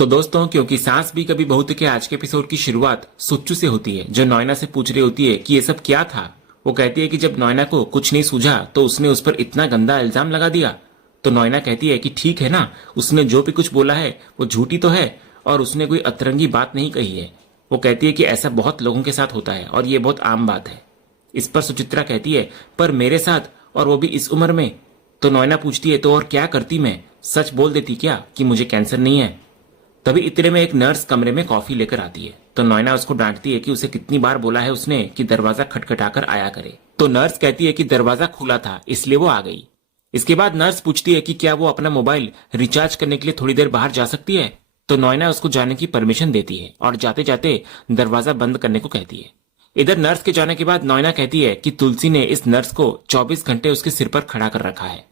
तो दोस्तों, क्योंकि सास भी कभी बहू के आज के एपिसोड की शुरुआत सुच्चू से होती है, जो नोएना से पूछ रही होती है कि ये सब क्या था। वो कहती है कि जब नोएना को कुछ नहीं सूझा तो उसने उस पर इतना गंदा इल्जाम लगा दिया। तो नोएना कहती है कि ठीक है ना, उसने जो भी कुछ बोला है वो झूठी तो है और उसने कोई अतरंगी बात नहीं कही है। वो कहती है कि ऐसा बहुत लोगों के साथ होता है और ये बहुत आम बात है। इस पर सुचित्रा कहती है, पर मेरे साथ, और वो भी इस उम्र में। तो नोएना पूछती है, तो और क्या करती मैं, सच बोल देती क्या कि मुझे कैंसर नहीं है। तभी इतने में एक नर्स कमरे में कॉफी लेकर आती है। तो नोएना उसको डांटती है कि उसे कितनी बार बोला है उसने कि दरवाजा खटखटाकर आया करे। तो नर्स कहती है कि दरवाजा खुला था इसलिए वो आ गई। इसके बाद नर्स पूछती है कि क्या वो अपना मोबाइल रिचार्ज करने के लिए थोड़ी देर बाहर जा सकती है। तो नोएना उसको जाने की परमिशन देती है और जाते जाते दरवाजा बंद करने को कहती है। इधर नर्स के जाने के बाद नोएना कहती है कि तुलसी ने इस नर्स को 24 घंटे उसके सिर पर खड़ा कर रखा है।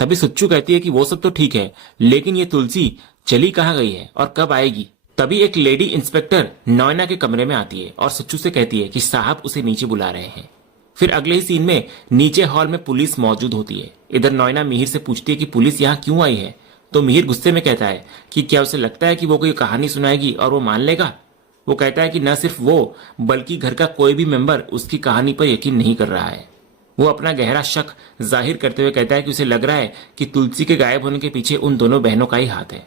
तभी सुच्चू कहती है कि वो सब तो ठीक है, लेकिन ये तुलसी चली कहाँ गई है और कब आएगी। तभी एक लेडी इंस्पेक्टर नोएना के कमरे में आती है और सुच्चू से कहती है कि साहब उसे नीचे बुला रहे हैं। फिर अगले ही सीन में नीचे हॉल में पुलिस मौजूद होती है। इधर नोएना मिहिर से पूछती है कि पुलिस यहाँ क्यों आई है। तो मिहिर गुस्से में कहता है कि क्या उसे लगता है कि वो कोई कहानी सुनाएगी और वो मान लेगा। वो कहता है कि न सिर्फ वो बल्कि घर का कोई भी मेंबर उसकी कहानी पर यकीन नहीं कर रहा है। वो अपना गहरा शक जाहिर करते हुए कहता है कि उसे लग रहा है कि तुलसी के गायब होने के पीछे उन दोनों बहनों का ही हाथ है।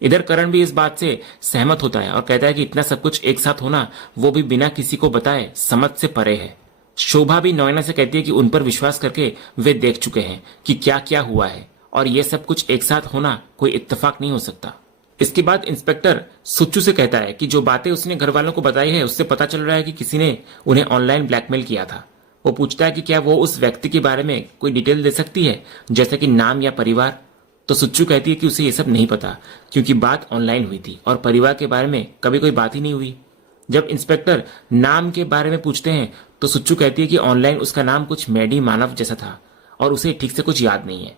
इधर करण भी इस बात से सहमत होता है और कहता है कि इतना सब कुछ एक साथ होना, वो भी बिना किसी को बताए, समझ से परे है। शोभा भी नोएना से कहती है कि उन पर विश्वास करके वे देख चुके हैं कि क्या क्या हुआ है और ये सब कुछ एक साथ होना कोई इत्तेफाक नहीं हो सकता। इसके बाद इंस्पेक्टर सुच्चू से कहता है कि जो बातें उसने घर वालों को बताई है उससे पता चल रहा है कि किसी ने उन्हें ऑनलाइन ब्लैकमेल किया था। वो पूछता है कि क्या वो उस व्यक्ति के बारे में कोई डिटेल दे सकती है, जैसे कि नाम या परिवार। तो सुच्चू कहती है कि उसे ये सब नहीं पता क्योंकि बात ऑनलाइन हुई थी और परिवार के बारे में कभी कोई बात ही नहीं हुई। जब इंस्पेक्टर नाम के बारे में पूछते हैं तो सुच्चू कहती है कि ऑनलाइन उसका नाम कुछ मेडी मानव जैसा था और उसे ठीक से कुछ याद नहीं है।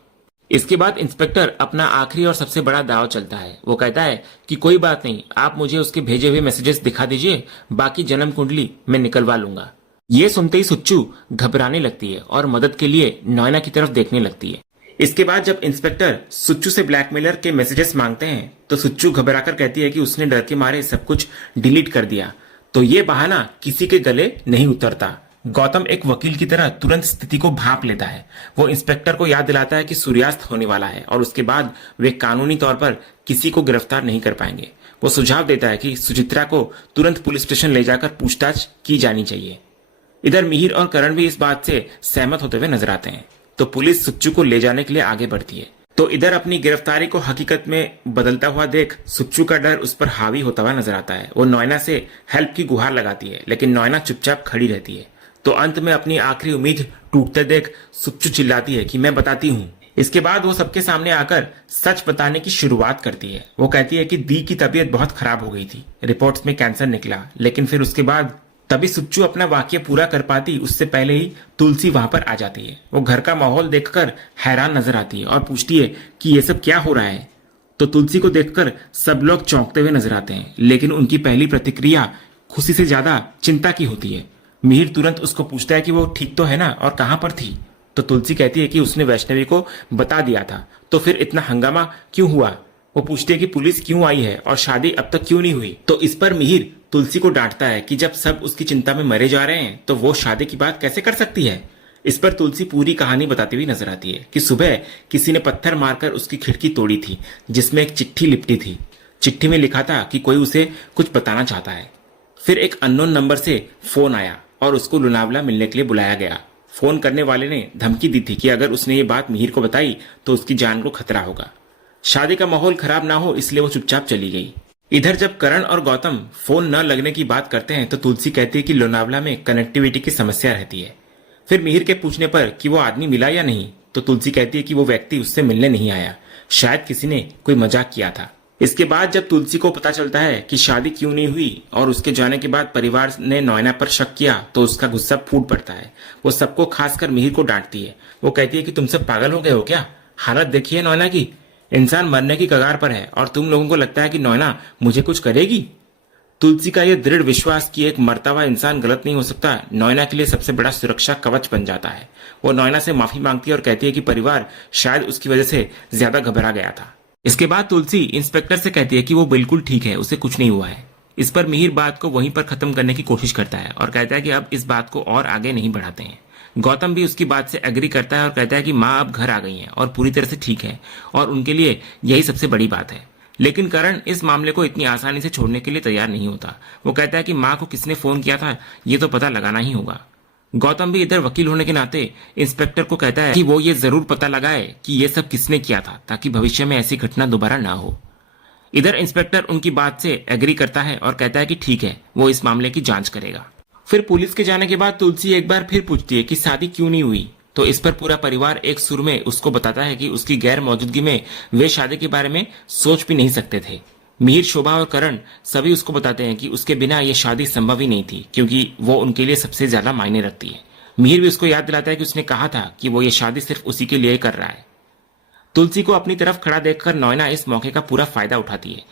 इसके बाद इंस्पेक्टर अपना आखिरी और सबसे बड़ा दाव चलता है। वो कहता है कि कोई बात नहीं, आप मुझे उसके भेजे हुए मैसेजेस दिखा दीजिए, बाकी जन्म कुंडली मैं निकलवा लूंगा। ये सुनते ही सुच्चू घबराने लगती है और मदद के लिए नोएना की तरफ देखने लगती है। इसके बाद जब इंस्पेक्टर सुच्चू से ब्लैकमेलर के मैसेजेस मांगते हैं तो सुच्चू घबराकर कहती है कि उसने डर के मारे सब कुछ डिलीट कर दिया। तो ये बहाना किसी के गले नहीं उतरता। गौतम एक वकील की तरह तुरंत स्थिति को भांप लेता है। वो इंस्पेक्टर को याद दिलाता है कि सूर्यास्त होने वाला है और उसके बाद वे कानूनी तौर पर किसी को गिरफ्तार नहीं कर पाएंगे। वो सुझाव देता है कि सुचित्रा को तुरंत पुलिस स्टेशन ले जाकर पूछताछ की जानी चाहिए। इधर मिहिर और करण भी इस बात से सहमत होते हुए नजर आते हैं। तो पुलिस सुच्चू को ले जाने के लिए आगे बढ़ती है। तो इधर अपनी गिरफ्तारी को हकीकत में बदलता हुआ देख सुच्चू का डर उस पर हावी होता हुआ नजर आता है। वो नोएना से हेल्प की गुहार लगाती है, लेकिन नोएना चुपचाप खड़ी रहती है। तो अंत में अपनी आखिरी उम्मीद टूटते देख सुच्चू चिल्लाती है कि मैं बताती हूँ। इसके बाद वो सबके सामने आकर सच बताने की शुरुआत करती है। वो कहती है कि दी की तबीयत बहुत खराब हो गई थी, रिपोर्ट्स में कैंसर निकला, लेकिन फिर उसके बाद तभी सुच्चू अपना वाक्य पूरा कर पाती उससे पहले ही तुलसी वहां पर आ जाती है। वो घर का माहौल देखकर हैरान नजर आती है और पूछती है कि ये सब क्या हो रहा है। तो तुलसी को देखकर सब लोग चौंकते हुए नजर आते हैं, लेकिन उनकी पहली प्रतिक्रिया खुशी से ज्यादा चिंता की होती है। मिहिर तुरंत उसको पूछता है कि वो ठीक तो है ना और कहां पर थी। तो तुलसी कहती है कि उसने वैष्णवी को बता दिया था, तो फिर इतना हंगामा क्यों हुआ। वो पूछती है कि पुलिस क्यों आई है और शादी अब तक क्यों नहीं हुई। तो इस पर मिहिर तुलसी को डांटता है कि जब सब उसकी चिंता में मरे जा रहे हैं तो वो शादी की बात कैसे कर सकती है। इस पर तुलसी पूरी कहानी बताती हुई नजर आती है कि सुबह किसी ने पत्थर मारकर उसकी खिड़की तोड़ी थी, जिसमें एक चिट्ठी लिपटी थी। चिट्ठी में लिखा था कि कोई उसे कुछ बताना चाहता है। फिर एक अननोन नंबर से फोन आया और उसको लोनावला मिलने के लिए बुलाया गया। फोन करने वाले ने धमकी दी थी कि अगर उसने ये बात मिहिर को बताई तो उसकी जान को खतरा होगा। शादी का माहौल खराब ना हो इसलिए वो चुपचाप चली गई। इधर जब करण और गौतम फोन न लगने की बात करते हैं तो तुलसी कहती है कि लोनावला में कनेक्टिविटी की समस्या रहती है। फिर मिहिर के पूछने पर कि वो आदमी मिला या नहीं, तो तुलसी कहती है कि वो व्यक्ति उससे मिलने नहीं आया, शायद किसी ने कोई मजाक किया था। इसके बाद जब तुलसी को पता चलता है कि शादी क्यों नहीं हुई और उसके जाने के बाद परिवार ने नोएना पर शक किया तो उसका गुस्सा फूट पड़ता है। वो सबको खासकर मिहिर को डांटती है। वो कहती है कि तुम सब पागल हो गए हो क्या, हालत देखिए नोएना की, इंसान मरने की कगार पर है और तुम लोगों को लगता है कि नोएना मुझे कुछ करेगी। तुलसी का यह दृढ़ विश्वास कि एक मरता हुआ इंसान गलत नहीं हो सकता नोएना के लिए सबसे बड़ा सुरक्षा कवच बन जाता है। वो नोएना से माफी मांगती है और कहती है कि परिवार शायद उसकी वजह से ज्यादा घबरा गया था। इसके बाद तुलसी इंस्पेक्टर से कहती है कि वो बिल्कुल ठीक है, उसे कुछ नहीं हुआ है। इस पर मिहिर बात को वहीं पर खत्म करने की कोशिश करता है और कहता है कि अब इस बात को और आगे नहीं बढ़ाते हैं। गौतम भी उसकी बात से एग्री करता है और कहता है कि माँ अब घर आ गई हैं और पूरी तरह से ठीक है और उनके लिए यही सबसे बड़ी बात है। लेकिन करण इस मामले को इतनी आसानी से छोड़ने के लिए तैयार नहीं होता। वो कहता है कि माँ को किसने फोन किया था ये तो पता लगाना ही होगा। गौतम भी इधर वकील होने के नाते इंस्पेक्टर को कहता है कि वो ये जरूर पता लगाए कि ये सब किसने किया था ताकि भविष्य में ऐसी घटना दोबारा ना हो। इधर इंस्पेक्टर उनकी बात से एग्री करता है और कहता है कि ठीक है, वो इस मामले की जांच करेगा। फिर पुलिस के जाने के बाद तुलसी एक बार फिर पूछती है कि शादी क्यों नहीं हुई, तो इस पर पूरा परिवार एक सुर में उसको बताता है कि उसकी गैर मौजूदगी में वे शादी के बारे में सोच भी नहीं सकते थे। मिहिर, शोभा और करण सभी उसको बताते हैं कि उसके बिना यह शादी संभव ही नहीं थी क्योंकि वो उनके लिए सबसे ज्यादा मायने रखती है। मिहिर भी उसको याद दिलाता है कि उसने कहा था कि वो ये शादी सिर्फ उसी के लिए कर रहा है। तुलसी को अपनी तरफ खड़ा देखकर नैना इस मौके का पूरा फायदा उठाती है।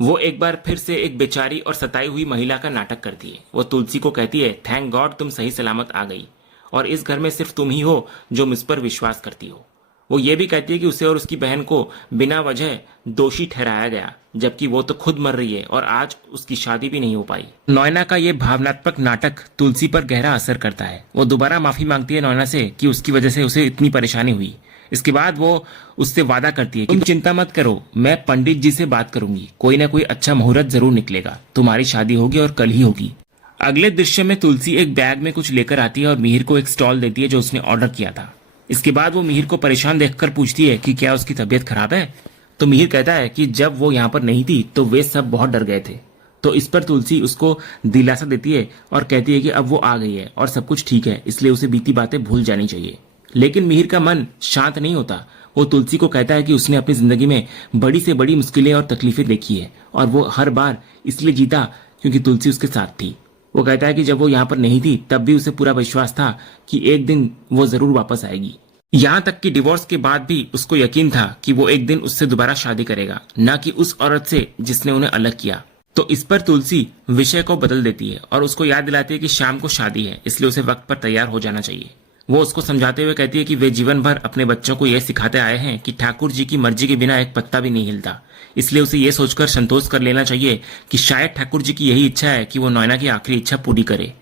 वो एक बार फिर से एक बेचारी और सताई हुई महिला का नाटक करती है। वो तुलसी को कहती है, थैंक गॉड तुम सही सलामत आ गई और इस घर में सिर्फ तुम ही हो जो मुझ पर विश्वास करती हो। वो ये भी कहती है कि उसे और उसकी बहन को बिना वजह दोषी ठहराया गया, जबकि वो तो खुद मर रही है और आज उसकी शादी भी नहीं हो पाई। नैना का ये भावनात्मक नाटक तुलसी पर गहरा असर करता है। वो दोबारा माफी मांगती है नैना से कि उसकी वजह से उसे इतनी परेशानी हुई। इसके बाद वो उससे वादा करती है कि तुम चिंता मत करो, मैं पंडित जी से बात करूंगी, कोई ना कोई अच्छा मुहूर्त जरूर निकलेगा, तुम्हारी शादी होगी और कल ही होगी। अगले दृश्य में तुलसी एक बैग में कुछ लेकर आती है और मिहिर को एक स्टॉल देती है जो उसने ऑर्डर किया था। इसके बाद वो मिहिर को परेशान देखकर पूछती है कि क्या उसकी तबीयत खराब है, तो मिहिर कहता है कि जब वो यहाँ पर नहीं थी तो वे सब बहुत डर गए थे। तो इस पर तुलसी उसको दिलासा देती है और कहती है कि अब वो आ गई है और सब कुछ ठीक है, इसलिए उसे बीती बातें भूल जानी चाहिए। लेकिन मिहिर का मन शांत नहीं होता। वो तुलसी को कहता है कि उसने अपनी जिंदगी में बड़ी से बड़ी मुश्किलें और तकलीफें देखी है और वो हर बार इसलिए जीता क्योंकि तुलसी उसके साथ थी। वो कहता है कि जब वो यहाँ पर नहीं थी तब भी उसे पूरा विश्वास था कि एक दिन वो जरूर वापस आएगी। यहाँ तक कि डिवोर्स के बाद भी उसको यकीन था कि वो एक दिन उससे दोबारा शादी करेगा, न कि उस औरत से जिसने उन्हें अलग किया। तो इस पर तुलसी विषय को बदल देती है और उसको याद दिलाती है कि शाम को शादी है, इसलिए उसे वक्त पर तैयार हो जाना चाहिए। वो उसको समझाते हुए कहती है कि वे जीवन भर अपने बच्चों को यह सिखाते आए हैं कि ठाकुर जी की मर्जी के बिना एक पत्ता भी नहीं हिलता, इसलिए उसे यह सोचकर संतोष कर लेना चाहिए कि शायद ठाकुर जी की यही इच्छा है कि वो नैना की आखिरी इच्छा पूरी करे।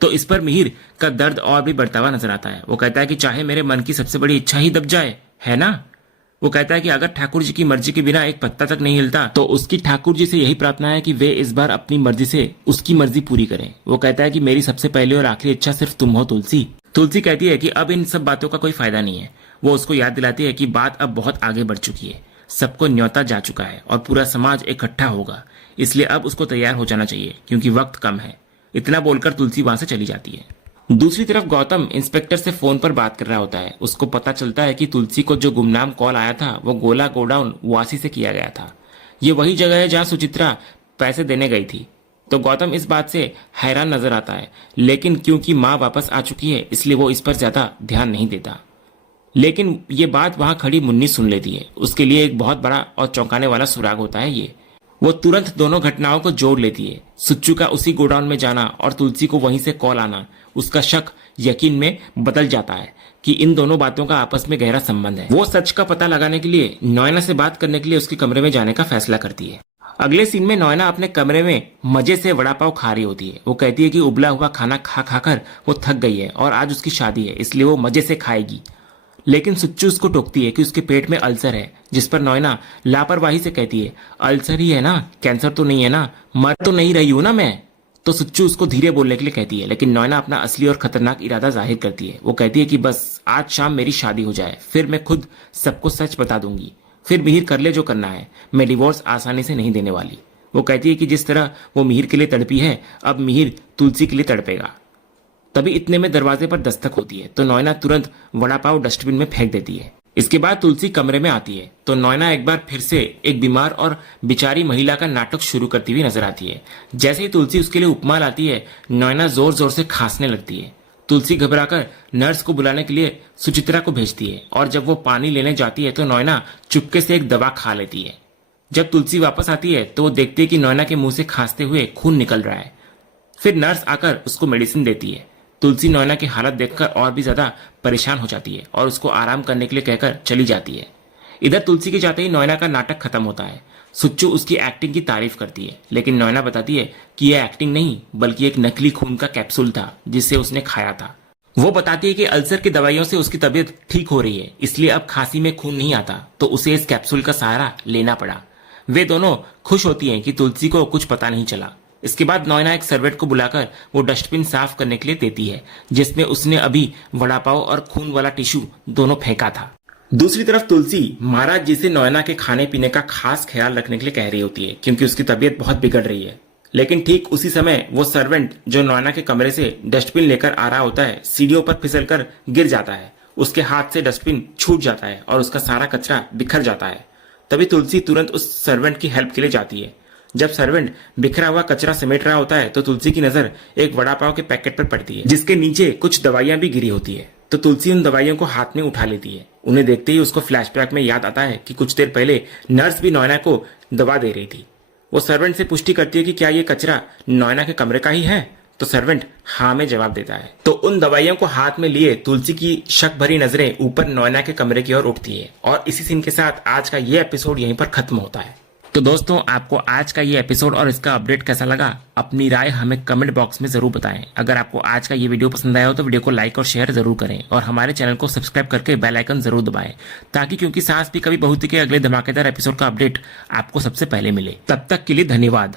तो इस पर मिहिर का दर्द और भी बढ़ता हुआ नजर आता है। वो कहता है कि चाहे मेरे मन की सबसे बड़ी इच्छा ही दब जाए, है ना। वो कहता है कि अगर ठाकुर जी की मर्जी के बिना एक पत्ता तक नहीं हिलता तो उसकी ठाकुर जी से यही प्रार्थना है कि वे इस बार अपनी मर्जी से उसकी मर्जी पूरी करें। वो कहता है कि मेरी सबसे पहली और आखिरी इच्छा सिर्फ तुम हो तुलसी। तुलसी कहती है कि अब इन सब बातों का कोई फायदा नहीं है। वो उसको याद दिलाती है कि बात अब बहुत आगे बढ़ चुकी है, सबको न्योता जा चुका है और पूरा समाज इकट्ठा होगा, इसलिए अब उसको तैयार हो जाना चाहिए क्योंकि वक्त कम है। इतना बोलकर तुलसी वहां से चली जाती है। दूसरी तरफ गौतम इंस्पेक्टर से फोन पर बात कर रहा होता है। उसको पता चलता है कि तुलसी को जो गुमनाम कॉल आया था वो गोला गोडाउन वासी से किया गया था। ये वही जगह है जहां सुचित्रा पैसे देने गई थी। तो गौतम इस बात से हैरान नजर आता है, लेकिन क्योंकि माँ वापस आ चुकी है इसलिए वो इस पर ज्यादा ध्यान नहीं देता। लेकिन ये बात वहां खड़ी मुन्नी सुन लेती है। उसके लिए एक बहुत बड़ा और चौंकाने वाला सुराग होता है ये। वो तुरंत दोनों घटनाओं को जोड़ लेती है, सुच्चू का उसी गोडाउन में जाना और तुलसी को वहीं से कॉल आना। उसका शक यकीन में बदल जाता है कि इन दोनों बातों का आपस में गहरा संबंध है। वो सच का पता लगाने के लिए नैना से बात करने के लिए उसके कमरे में जाने का फैसला करती है। अगले सीन में नैना अपने कमरे में मजे से वड़ा पाव खा रही होती है। वो कहती है कि उबला हुआ खाना खा खाकर वो थक गई है और आज उसकी शादी है इसलिए वो मजे से खाएगी। लेकिन सुच्चू उसको टोकती है कि उसके पेट में अल्सर है, जिस पर नैना लापरवाही से कहती है, अल्सर ही है ना, कैंसर तो नहीं है ना, मर तो नहीं रही हूं ना मैं। तो सुच्चू उसको धीरे बोलने के लिए कहती है, लेकिन नैना अपना असली और खतरनाक इरादा जाहिर करती है। वो कहती है कि बस आज शाम मेरी शादी हो जाए, फिर मैं खुद सबको सच बता दूंगी, फिर मिहिर कर ले जो करना है, मैं डिवोर्स आसानी से नहीं देने वाली। वो कहती है कि जिस तरह वो मिहिर के लिए तड़पी है अब मिहिर तुलसी के लिए तड़पेगा। तभी इतने में दरवाजे पर दस्तक होती है तो नैना तुरंत वड़ा पाव डस्टबिन में फेंक देती है। इसके बाद तुलसी कमरे में आती है तो नैना एक बार फिर से एक बीमार और बेचारी महिला का नाटक शुरू करती हुई नजर आती है। जैसे ही तुलसी उसके लिए उपमा लाती है नैना जोर जोर से खांसने लगती है। तुलसी घबराकर नर्स को बुलाने के लिए सुचित्रा को भेजती है और जब वो पानी लेने जाती है तो नैना चुपके से एक दवा खा लेती है। जब तुलसी वापस आती है तो वो देखती है कि नैना के मुंह से खांसते हुए खून निकल रहा है। फिर नर्स आकर उसको मेडिसिन देती है। तुलसी नैना की हालत देखकर और भी ज्यादा परेशान हो जाती है और उसको आराम करने के लिए कहकर चली जाती है। इधर तुलसी के जाते ही नोएना का नाटक खत्म होता है। सुच्चू उसकी एक्टिंग की तारीफ करती है, लेकिन नोएना बताती है कि यह एक्टिंग नहीं बल्कि एक नकली खून का कैप्सूल था जिसे उसने खाया था। वो बताती है कि अल्सर की दवाइयों से उसकी तबीयत ठीक हो रही है, इसलिए अब खांसी में खून नहीं आता, तो उसे इस कैप्सूल का सहारा लेना पड़ा। वे दोनों खुश होती हैं कि तुलसी को कुछ पता नहीं चला। इसके बाद नोएना एक सर्वेंट को बुलाकर वो डस्टबिन साफ करने के लिए देती है जिसमें उसने अभी वड़ा पाव और खून वाला टिश्यू दोनों फेंका था। दूसरी तरफ तुलसी महाराज जी से नोएना के खाने पीने का खास ख्याल रखने के लिए कह रही होती है क्योंकि उसकी तबीयत बहुत बिगड़ रही है। लेकिन ठीक उसी समय वो सर्वेंट जो नोएना के कमरे से डस्टबिन लेकर आ रहा होता है सीढ़ियों पर फिसलकर गिर जाता है। उसके हाथ से डस्टबिन छूट जाता है और उसका सारा कचरा बिखर जाता है। तभी तुलसी तुरंत उस सर्वेंट की हेल्प के लिए जाती है। जब सर्वेंट बिखरा हुआ कचरा समेट रहा होता है तो तुलसी की नजर एक वड़ा पाव के पैकेट पर पड़ती है जिसके नीचे कुछ दवाइयां भी गिरी होती है। तो तुलसी उन दवाइयों को हाथ में उठा लेती है। उन्हें देखते ही उसको फ्लैशबैक में याद आता है कि कुछ देर पहले नर्स भी नोएना को दवा दे रही थी। वो सर्वेंट से पुष्टि करती है कि क्या ये कचरा नोएना के कमरे का ही है, तो सर्वेंट हाँ में जवाब देता है। तो उन दवाइयों को हाथ में लिए तुलसी की शक भरी नजरें ऊपर नोएना के कमरे की ओर उठती है और इसी सीन के साथ आज का ये एपिसोड यहीं पर खत्म होता है। तो दोस्तों, आपको आज का ये एपिसोड और इसका अपडेट कैसा लगा, अपनी राय हमें कमेंट बॉक्स में जरूर बताएं। अगर आपको आज का ये वीडियो पसंद आया हो तो वीडियो को लाइक और शेयर जरूर करें और हमारे चैनल को सब्सक्राइब करके बेल आइकन जरूर दबाएं ताकि क्योंकि सास भी कभी बहू थी के अगले धमाकेदार एपिसोड का अपडेट आपको सबसे पहले मिले। तब तक के लिए धन्यवाद।